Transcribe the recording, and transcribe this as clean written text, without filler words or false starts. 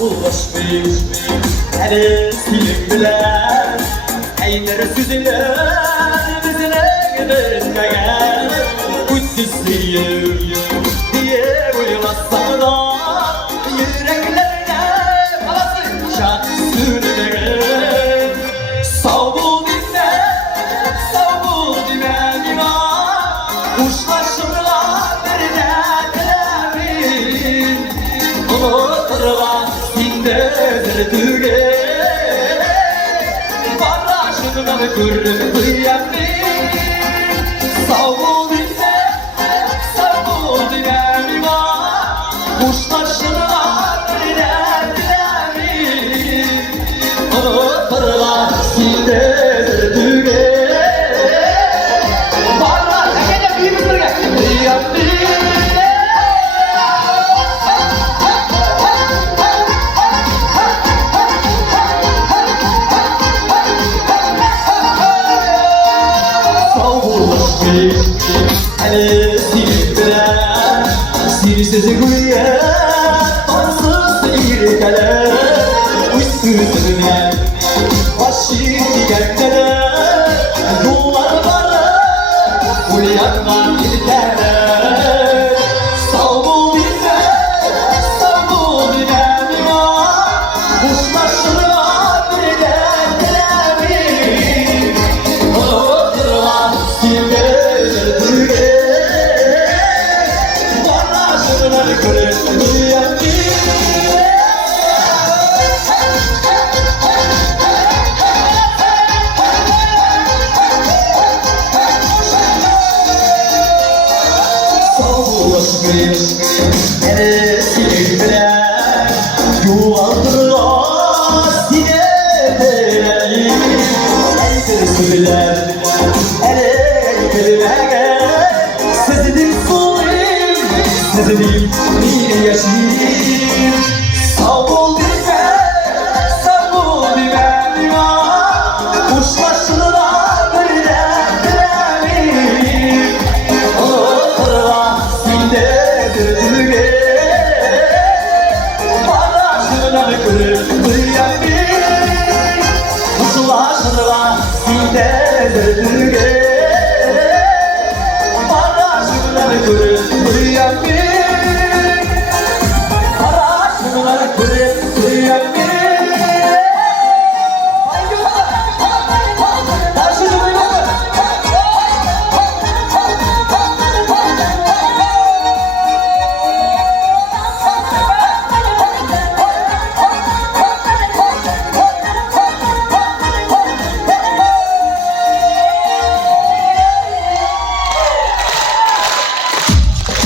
savullaşmış Hele silim bilen Eyler süzüler bizine gidilmeyen Kutsuzluyum diye uyulasam da Yüreklerine balasınca sürmeyen Savul dinle divan Kuşlaşırlar birine Unuturlar sindedir tüge Barajımdan kırıp kıyamet Savul dinle divan Kuşlaşırlar birine Unuturlar sindedir tüge Hele sildiren Sirsiz güye Tansız irkeler Üstüne Başı diyenlere Yollar var Uyanlar ilkeler Savul dinle Kuşlaşırlar birine Unuturlar sildiren Hele sildiren Yuvaldırlar sineleri Eldir sübiler Ele Sezidim solim Sezidim bir yaşayayım Savul dinle divan Kuşlaşırlar birine Unuturlar sindedir tüge Barajımdan kırıp kıyamet Kuşlaşırlar sindedir tüge